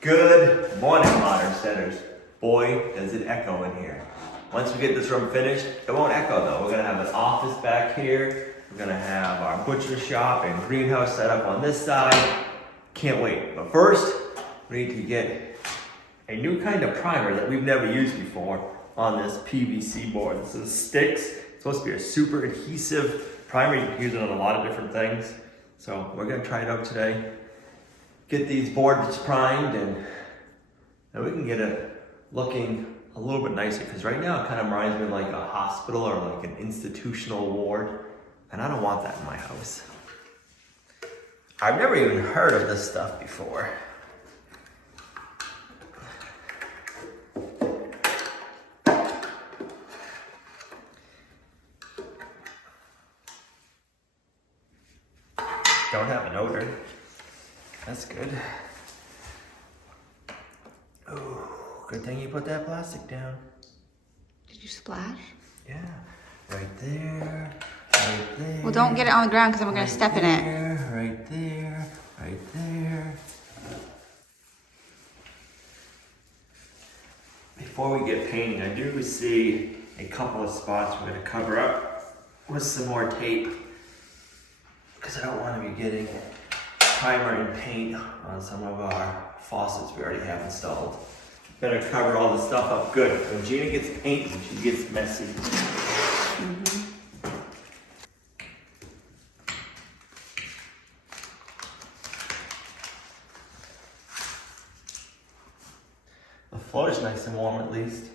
Good morning, modern setters. Boy, does it echo in here. Once we get this room finished, it won't echo though. We're gonna have an office back here. We're gonna have our butcher shop and greenhouse set up on this side. Can't wait. But first, we need to get a new kind of primer that we've never used before on this PVC board. This is Sticks. It's supposed to be a super adhesive primer. You can use it on a lot of different things. So we're gonna try it out today. Get these boards primed and we can get it looking a little bit nicer, because right now it kind of reminds me of like a hospital or like an institutional ward, and I don't want that in my house. I've never even heard of this stuff before. Don't have an odor. That's good. Oh, good thing you put that plastic down. Did you splash? Yeah, right there, right there. Well, don't get it on the ground because I'm going to step in it. Right there, right there. Before we get painting, I do see a couple of spots we're going to cover up with some more tape, because I don't want to be getting primer and paint on some of our faucets we already have installed. Better cover all the stuff up good. When Gina gets painted, she gets messy. The floor is nice and warm at least.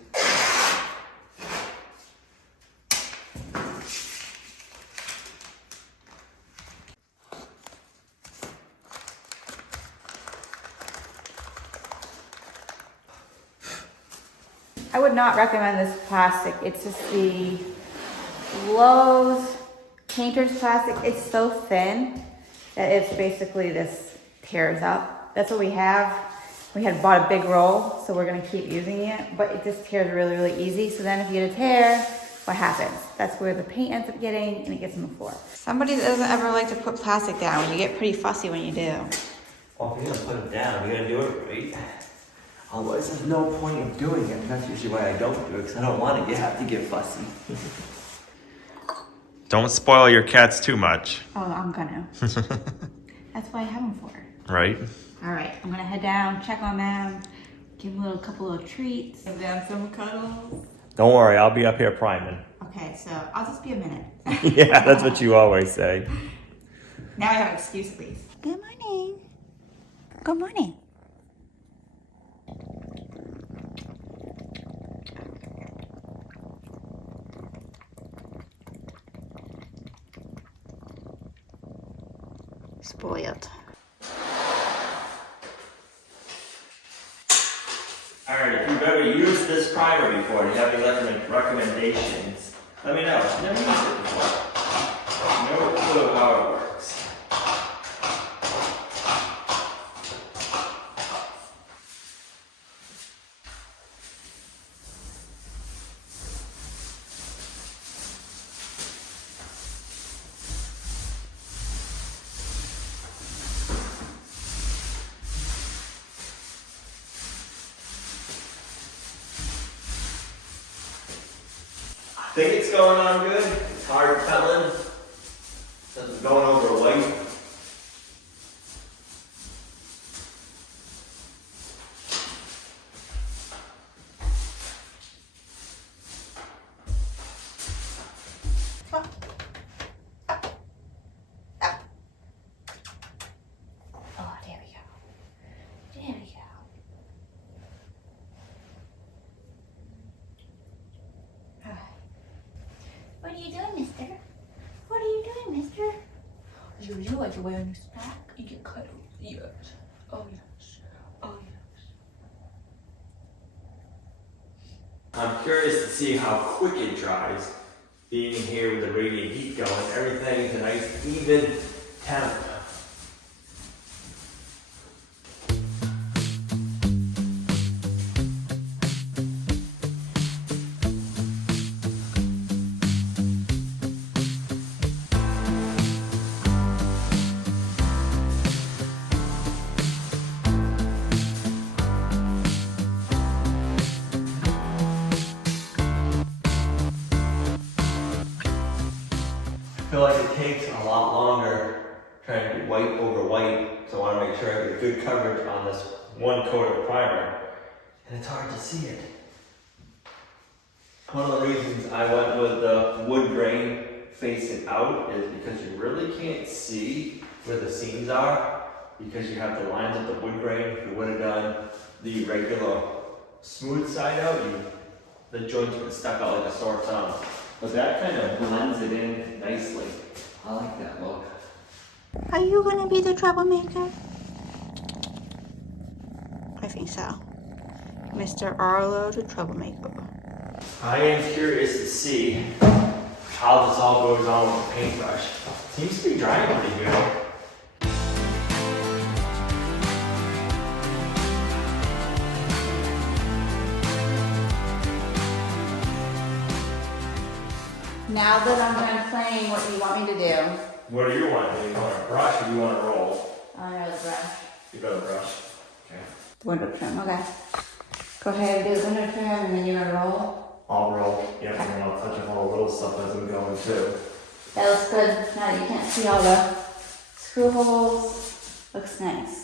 I would not recommend this plastic. It's just the Lowe's painter's plastic. It's so thin that it's basically this tears up. That's what we have. We had bought a big roll, so we're gonna keep using it, but it just tears really, really easy. So then if you get a tear, what happens? That's where the paint ends up getting, and it gets on the floor. Somebody that doesn't ever like to put plastic down. You get pretty fussy when you do. Well, if you're gonna put it down, you're gonna do it right. Otherwise, there's no point of doing it. That's usually why I don't do it, because I don't want to have to get fussy. Don't spoil your cats too much. Oh, I'm gonna. That's why I have them for. Right? All right, I'm gonna head down, check on them, give them a couple of treats, give them some cuddles. Don't worry, I'll be up here priming. Okay, so I'll just be a minute. Yeah, that's what you always say. Now I have an excuse at least. Good morning. Good morning. Spoiled. Alright, if you've ever used this primer before and you have any recommendations, let me know. I've never used it before. No clue how it works. I think it's going on good. It's hard telling. Since it's going over white. Oh, there we go. There we go. What are you doing, mister? What are you doing, mister? You like to wear a new snack? You get cuddled. Yes. Oh, yes. Oh, yes. I'm curious to see how quick it dries. Being here with the radiant heat going, everything is a nice even temp. like it takes a lot longer trying to do white over white, so I want to make sure I get good coverage on this one coat of primer, and it's hard to see it. One of the reasons I went with the wood grain facing out is because you really can't see where the seams are because you have the lines of the wood grain. If you would have done the regular smooth side out, the joints would have stuck out like a sore thumb. But that kind of blends it in nicely. I like that look. Are you gonna be the troublemaker? I think so. Mr. Arlo, the troublemaker. I am curious to see how this all goes on with the paintbrush. Seems to be drying pretty good. Now that I'm done playing, what do you want me to do? What do you want? Do you want a brush or do you want a roll? I know the brush. You got a brush. Okay. The window trim, okay. Go ahead and do the window trim and then you're gonna roll. I'll roll. Yeah, and then I'll touch up all the little stuff as I'm going too. That looks good. Now that you can't see all the screw holes. Looks nice.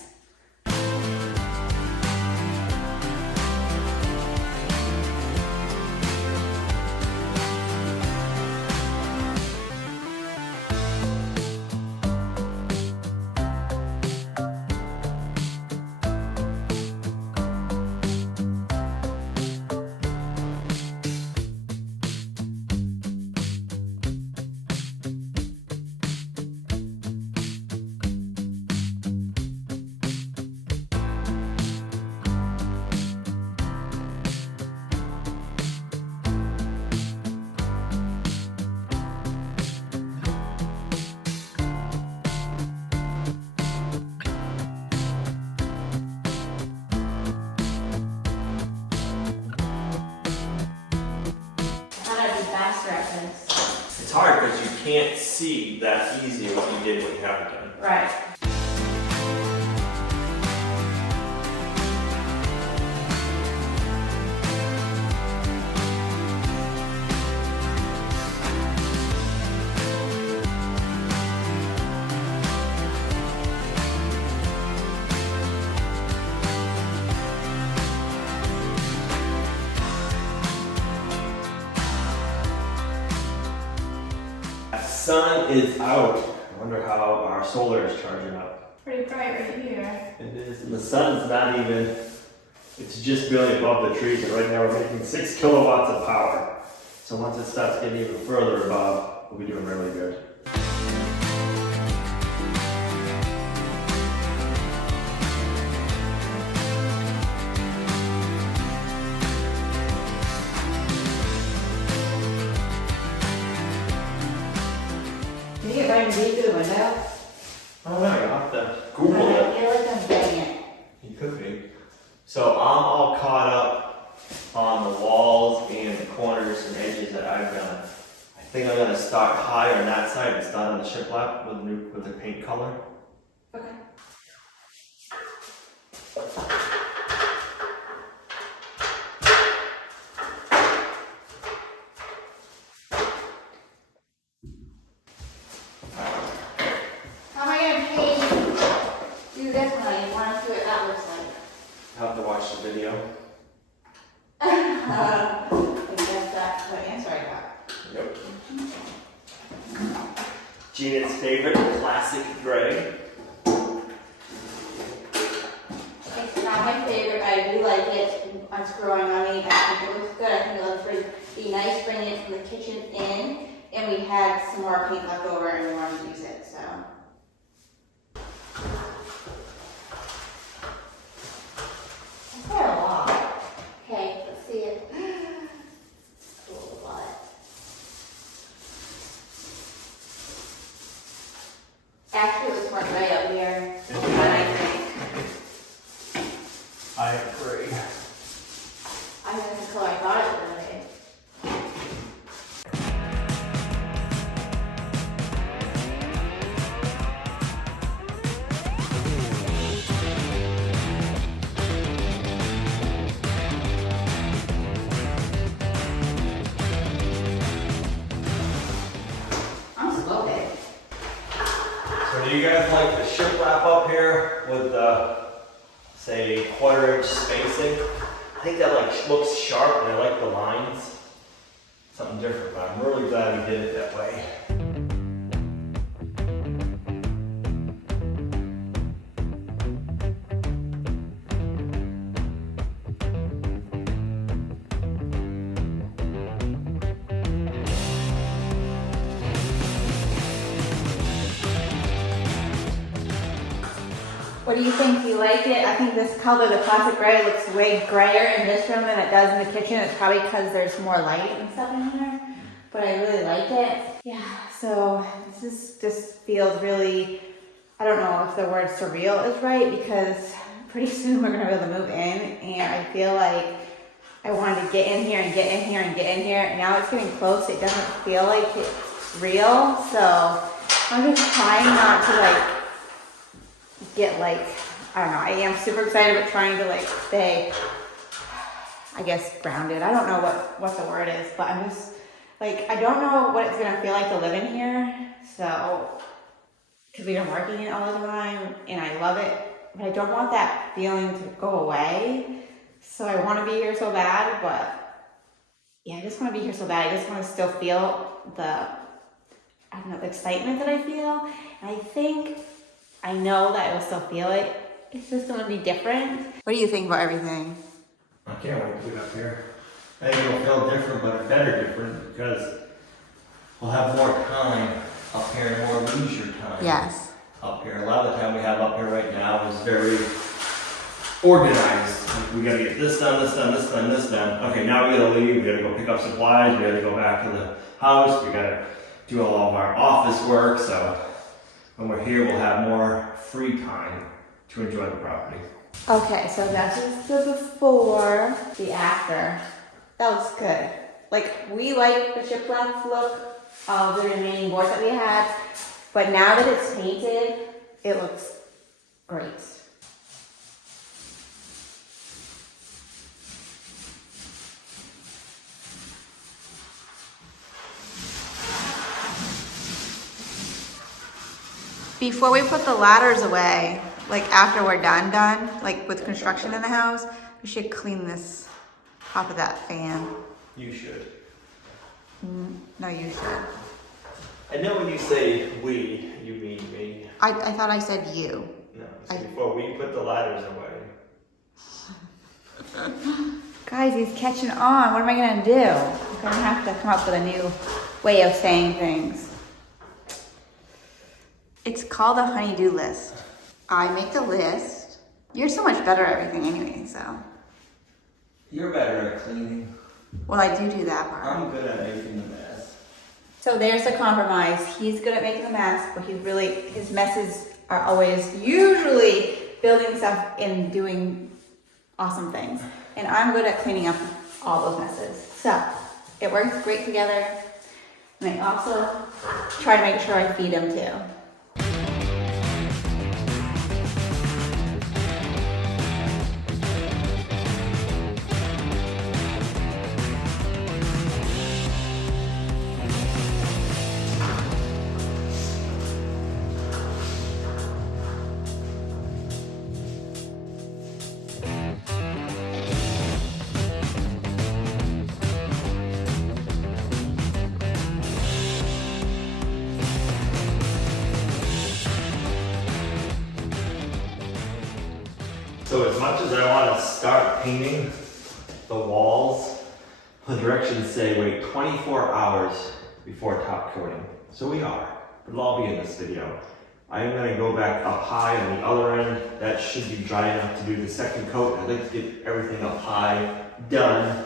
It's hard because you can't see that easy what you did what you haven't done. Right. The sun is out. I wonder how our solar is charging up. Pretty bright right here. It is, and the sun's not even, it's just barely above the trees, and right now we're making 6 kilowatts of power. So once it starts getting even further above, we'll be doing really good. Can you get right and deep through the window? I don't know, you'll have to Google I it. feel like I'm getting it. You could be. So I'm all caught up on the walls and the corners and edges that I've done. I think I'm gonna start high on that side and start on the shiplap with the paint color. Okay. How am I gonna do this one? You want to see what that looks like? I'll have to watch the video. I guess that's what answer I got. Yep. Gina's favorite classic gray. It's not my favorite, but I do like it. It's growing on me. I think it looks good. I think it looks pretty nice bringing it from the kitchen in. And we had some more paint left over and we wanted to use it, so. That's quite a lot. Okay, let's see it. A lot. Actually, it looks more gray up here than I think. I agree. I think that's the color I thought it would be. I'm slow, babe. do you guys like the shiplap up here with the, say, 1/4 inch spacing? I think that like looks sharp and I like the lines. Something different, but I'm really glad we did it that way. What do you think? Do you like it? I think this color, the classic gray, looks way grayer in this room than it does in the kitchen. It's probably because there's more light and stuff in here, but I really like it. Yeah, so this feels really, I don't know if the word surreal is right, because pretty soon we're gonna be able to move in, and I feel like I wanted to get in here and get in here and get in here, and now it's getting close. It doesn't feel like it's real, so I'm just trying not to like get like, I don't know, I am super excited but trying to like stay, I guess, grounded. I don't know what the word is, but I'm just like, I don't know what it's gonna feel like to live in here, so, because we've been working it all the time and I love it, but I don't want that feeling to go away. So I want to be here so bad, but yeah, I just want to be here so bad. I just want to still feel the, I don't know, the excitement that I feel. And I think I know that I will still feel it. It's just going to be different. What do you think about everything? I can't wait to get up here. I think it'll feel different, but better different, because we'll have more time up here and more leisure time. Yes. Up here. A lot of the time we have up here right now is very organized. We gotta get this done, this done, this done, this done. Okay, now we gotta leave, we gotta go pick up supplies, we gotta go back to the house, we gotta do all of our office work, so when we're here we'll have more free time to enjoy the property. Okay, so that's just the before, the after. That looks good. Like, we like the shiplap look of the remaining boards that we had, but now that it's painted, it looks great. Before we put the ladders away, like after we're done, like with construction in the house, we should clean this top of that fan. You should. No, you should. I know when you say we, you mean me. I thought I said you. No, so before we put the ladders away. Guys, he's catching on. What am I gonna do? I'm gonna have to come up with a new way of saying things. It's called a honey-do list. I make the list. You're so much better at everything anyway, so. You're better at cleaning. Well, I do that part. I'm good at making the mess. So there's the compromise. He's good at making the mess, but his messes are always usually building stuff and doing awesome things. And I'm good at cleaning up all those messes. So it works great together. And I also try to make sure I feed him too. So as much as I want to start painting the walls, the directions say wait 24 hours before top coating. So we are. It'll all be in this video. I am going to go back up high on the other end. That should be dry enough to do the second coat. I'd like to get everything up high done.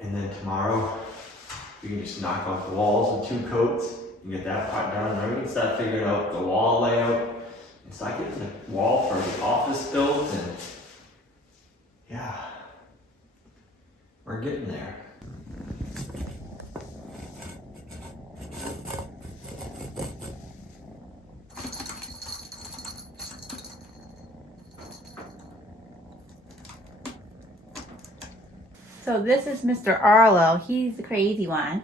And then tomorrow, we can just knock off the walls in 2 coats and get that part done. Then we can start figuring out the wall layout. And so I get the wall for the office built, and yeah, we're getting there. So this is Mr. Arlo. He's the crazy one.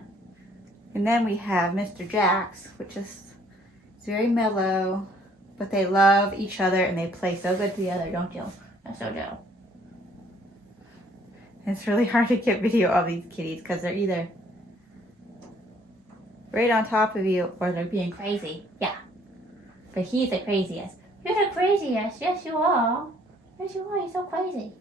And then we have Mr. Jax, which is It's very mellow, but they love each other and they play so good together, don't you? I so do. It's really hard to get video of these kitties because they're either right on top of you or they're being crazy. Yeah. But he's the craziest. You're the craziest. Yes, you are. Yes, you are. You're so crazy.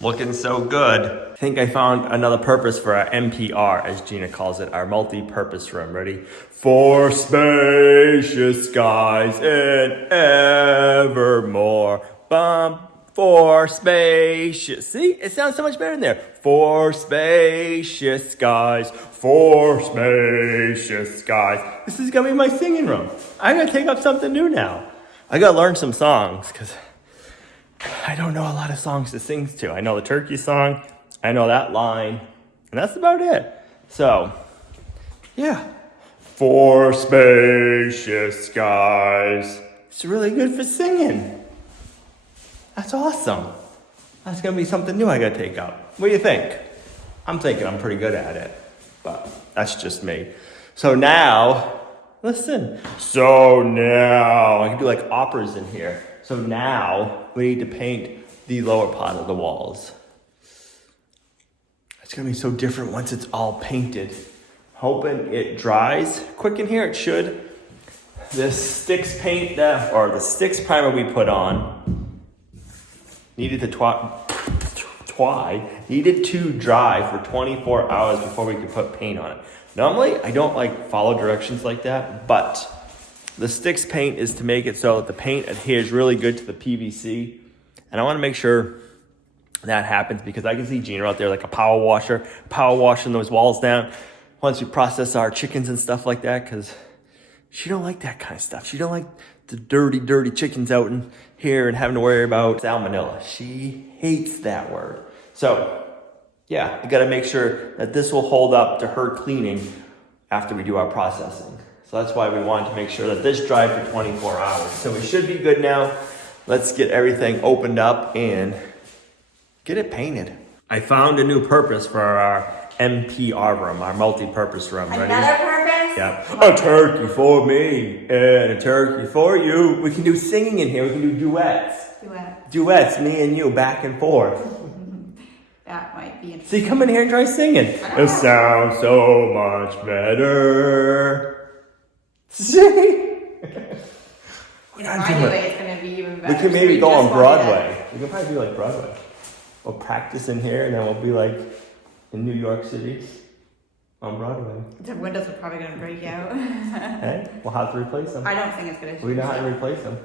Looking so good. I think I found another purpose for our MPR, as Gina calls it, our multi-purpose room. Ready? For spacious skies and evermore. Bum. For spacious. See? It sounds so much better in there. For spacious skies. For spacious skies. This is gonna be my singing room. I gotta take up something new now. I gotta learn some songs, because I don't know a lot of songs to sing to. I know the turkey song, I know that line, and that's about it. So, yeah. For spacious skies. It's really good for singing. That's awesome. That's gonna be something new I gotta take up. What do you think? I'm thinking I'm pretty good at it, but that's just me. So now, listen. So now, I can do like operas in here. So now, we need to paint the lower part of the walls. It's gonna be so different once it's all painted. Hoping it dries quick in here, it should. This sticks paint, or the sticks primer we put on, needed to dry for 24 hours before we could put paint on it. Normally, I don't like follow directions like that, but the sticks paint is to make it so that the paint adheres really good to the PVC. And I want to make sure that happens because I can see Gina out there like a power washing those walls down once we process our chickens and stuff like that, because she don't like that kind of stuff. She don't like the dirty chickens out in here and having to worry about salmonella. She hates that word. So, yeah, I gotta make sure that this will hold up to her cleaning after we do our processing. So that's why we wanted to make sure that this dried for 24 hours. So we should be good now. Let's get everything opened up and get it painted. I found a new purpose for our MPR room, our multi-purpose room. Ready? Another purpose? Yeah. A turkey for me and a turkey for you. We can do singing in here. We can do duets. Duets, me and you, back and forth. That might be interesting. See, come in here and try singing. It sounds so much better. See? Anyway, it's gonna be even better. We can maybe go on Broadway. We can probably do like Broadway. We'll practice in here and then we'll be like in New York City on Broadway. The windows are probably gonna break out. Hey, we'll have to replace them. I don't think it's gonna. We know how to replace them.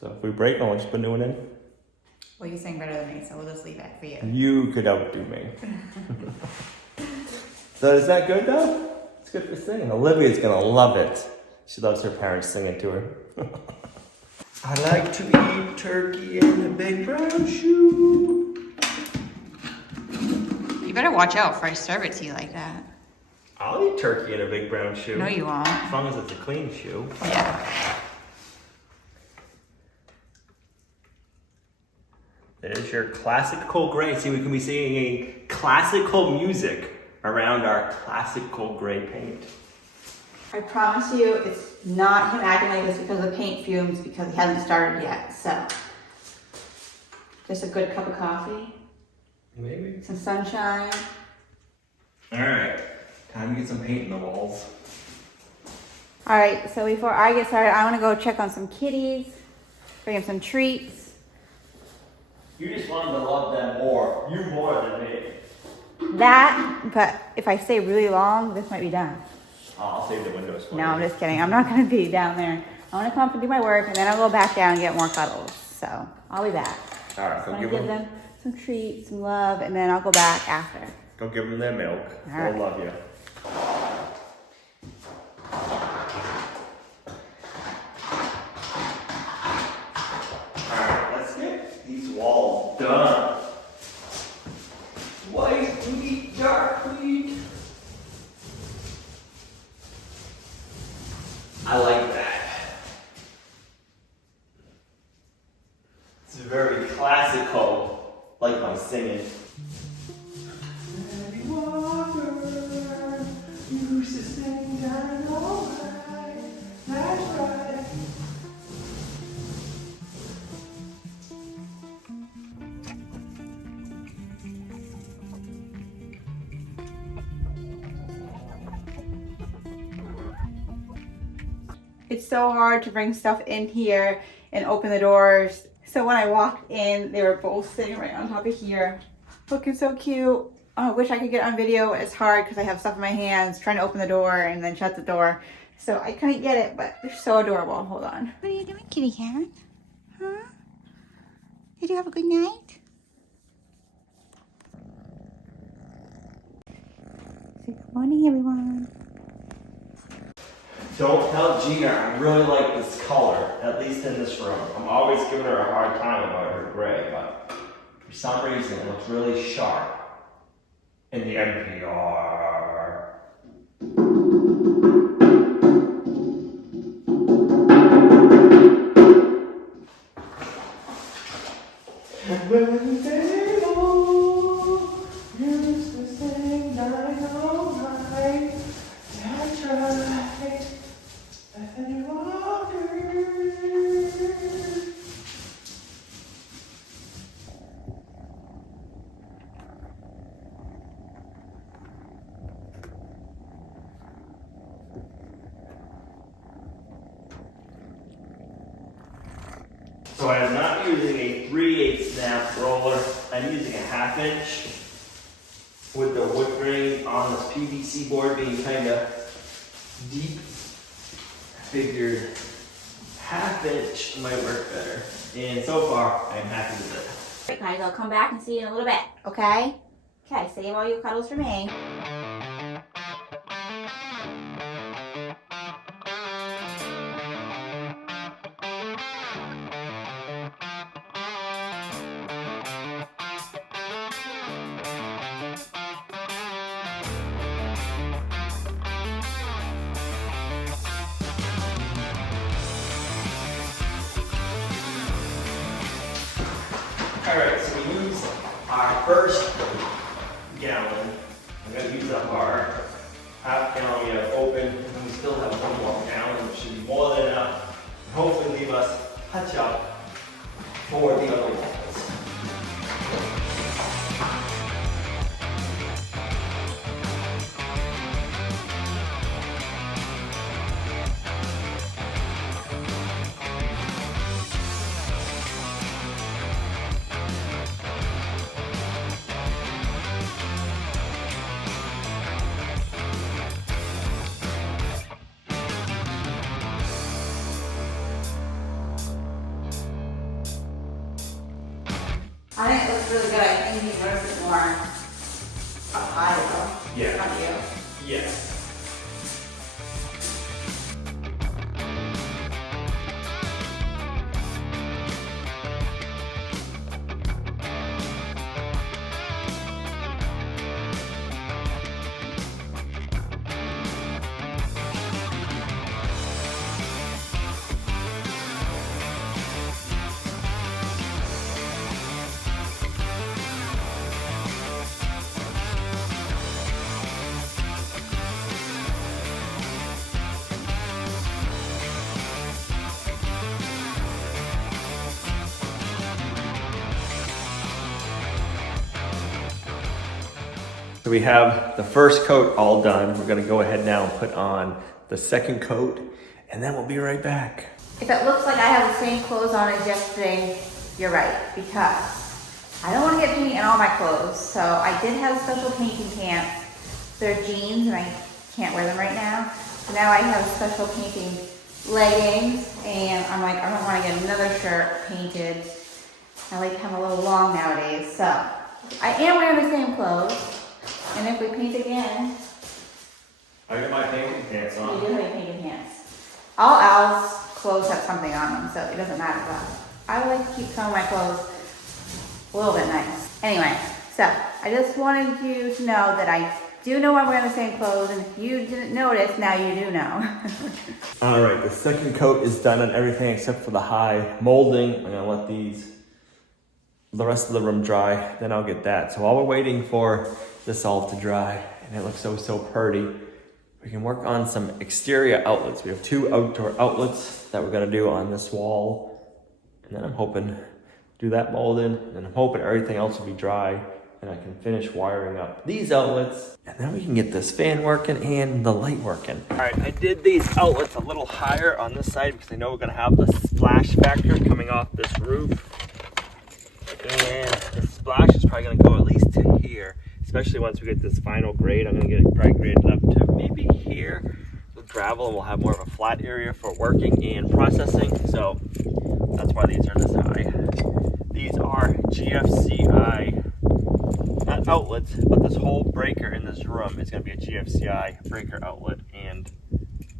So if we break them, we'll just put a new one in. Well, you sing better than me, so we'll just leave that for you. You could outdo me. So is that good though? It's good for singing. Olivia's gonna love it. She loves her parents singing to her. I like to eat turkey in a big brown shoe. You better watch out before I serve it to you like that. I'll eat turkey in a big brown shoe. No, you won't. As long as it's a clean shoe. Yeah. There's your classical gray. See, we can be singing classical music around our classical gray paint. I promise you, it's not him acting like this because of paint fumes, because he hasn't started yet. So, just a good cup of coffee. Maybe. Some sunshine. All right, time to get some paint in the walls. All right, so before I get started, I want to go check on some kitties, bring them some treats. You just wanted to love them more. You more than me. That, but if I stay really long, this might be done. I'll save the windows for you. No, I'm just kidding. I'm not going to be down there. I want to come up and do my work, and then I'll go back down and get more cuddles. So I'll be back. All right, So go I'm going to give them some treats, some love, and then I'll go back after. Go give them their milk. All right. They'll love you. All right, let's get these walls done. White wheat, dark wheat. I like that. It's very classical, like my singing. It's so hard to bring stuff in here and open the doors. So when I walked in, they were both sitting right on top of here, looking so cute. Oh, I wish I could get on video. It's hard because I have stuff in my hands, trying to open the door and then shut the door. So I couldn't get it, but they're so adorable. Hold on. What are you doing, kitty cat? Huh? Did you have a good night? Say good morning, everyone. Don't tell Gina I really like this color, at least in this room. I'm always giving her a hard time about her gray, but for some reason it looks really sharp in the NPR. When the table used to sing dynamite, that's right. Bethany Walker. So I am not using a 3/8 snap roller. I'm using a 1/2 inch with the wood grain on this PVC board being kind of deep. I figured 1/2 inch might work better. And so far, I'm happy with it. Alright guys, I'll come back and see you in a little bit, okay? Okay, save all your cuddles for me. Alright, so we use our first gallon. I'm going to use up our 1/2 gallon we have open, and then we still have 1 more gallon, which should be more than enough. And hopefully leave us touch up for the other walls. I think it looks really good. I think these are a bit more up high though. Yeah. Not you. Yes. So we have the first coat all done. We're gonna go ahead now and put on the second coat, and then we'll be right back. If it looks like I have the same clothes on as yesterday, you're right, because I don't want to get paint in all my clothes. So I did have special painting pants. They're jeans and I can't wear them right now. So now I have special painting leggings, and I'm like, I don't want to get another shirt painted. I like them a little long nowadays. So I am wearing the same clothes. And if we paint again, I got my painting pants we on. do have painted pants. All Al's clothes have something on them, so it doesn't matter. But I like to keep some of my clothes a little bit nice. Anyway, so I just wanted you to know that I do know I'm wearing the same clothes, and if you didn't notice, now you do know. All right, the second coat is done on everything except for the high molding. I'm gonna let the rest of the room dry, then I'll get that. So while we're waiting for this all to dry, and it looks so pretty, we can work on some exterior outlets. We have 2 outdoor outlets that we're gonna do on this wall, and then I'm hoping do that molding, and I'm hoping everything else will be dry, and I can finish wiring up these outlets, and then we can get this fan working and the light working. All right, I did these outlets a little higher on this side because I know we're gonna have the splash factor coming off this roof. And the splash is probably gonna go at least to here, especially once we get this final grade. I'm gonna get it probably graded up to maybe here with gravel, and we'll have more of a flat area for working and processing. So that's why these are this high. These are GFCI, not outlets, but this whole breaker in this room is gonna be a GFCI breaker outlet and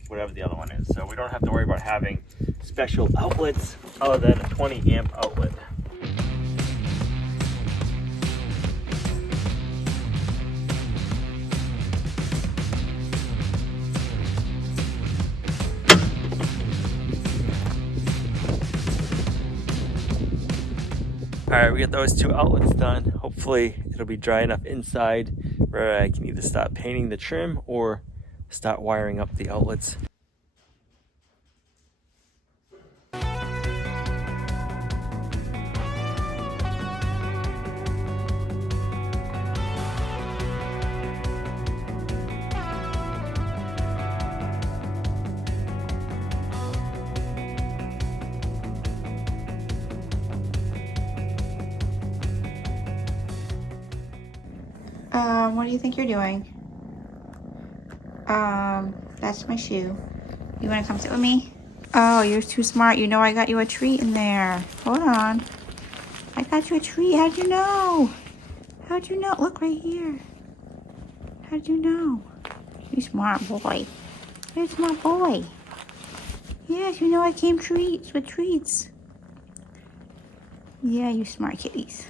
whatever the other one is. So we don't have to worry about having special outlets other than a 20 amp outlet. All right, we got those 2 outlets done. Hopefully it'll be dry enough inside where I can either start painting the trim or start wiring up the outlets. What do you think you're doing? That's my shoe. You wanna come sit with me? Oh, you're too smart. You know I got you a treat in there. Hold on. I got you a treat. How'd you know? How'd you know? Look right here. How'd you know? You smart boy. You're a smart boy. Yes, you know I came treats with treats. Yeah, you smart kitties.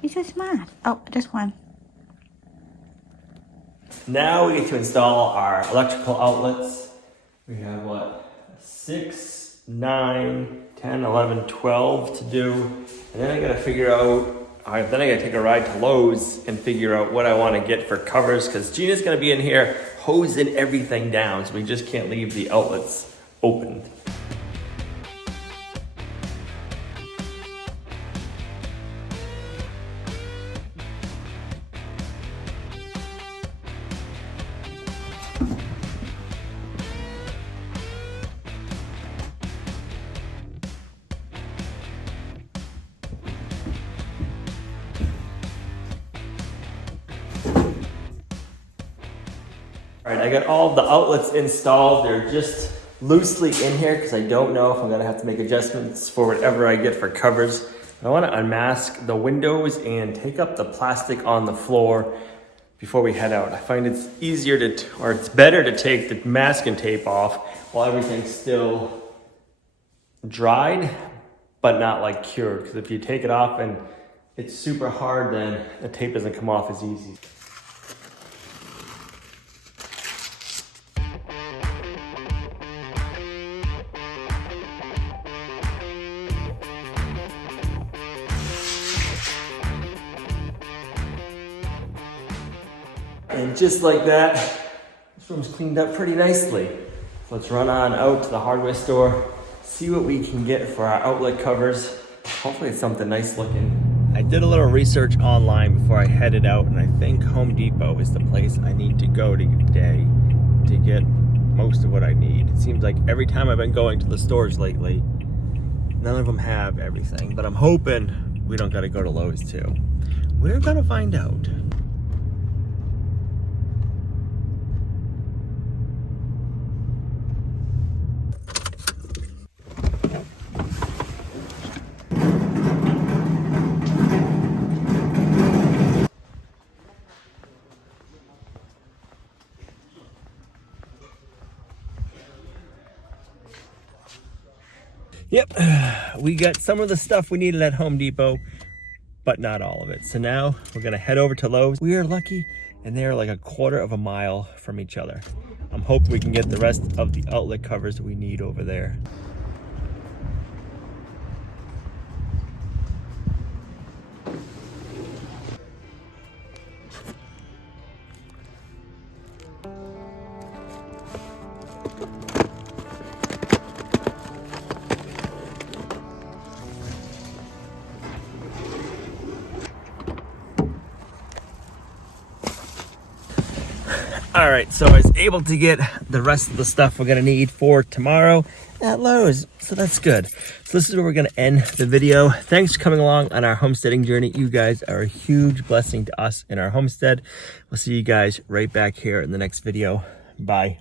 You're so smart. Oh, just one. Now we get to install our electrical outlets. We have what, 6, 9, 10, 11, 12 to do. And then I gotta figure out, then I gotta take a ride to Lowe's and figure out what I wanna get for covers, because Gina's gonna be in here hosing everything down, so we just can't leave the outlets open. All right, I got all the outlets installed. They're just loosely in here because I don't know if I'm gonna have to make adjustments for whatever I get for covers. I wanna unmask the windows and take up the plastic on the floor before we head out. I find it's easier or it's better to take the masking tape off while everything's still dried, but not like cured. Because if you take it off and it's super hard, then the tape doesn't come off as easy. And just like that, this room's cleaned up pretty nicely. So let's run on out to the hardware store, see what we can get for our outlet covers. Hopefully it's something nice looking. I did a little research online before I headed out, and I think Home Depot is the place I need to go today to get most of what I need. It seems like every time I've been going to the stores lately, none of them have everything, but I'm hoping we don't gotta go to Lowe's too. We're gonna find out. Yep, we got some of the stuff we needed at Home Depot, but not all of it. So now we're gonna head over to Lowe's. We are lucky, and they're like a quarter of a mile from each other. I'm hoping we can get the rest of the outlet covers that we need over there. All right, so I was able to get the rest of the stuff we're gonna need for tomorrow at Lowe's, so that's good. So this is where we're gonna end the video. Thanks for coming along on our homesteading journey. You guys are a huge blessing to us in our homestead. We'll see you guys right back here in the next video. Bye.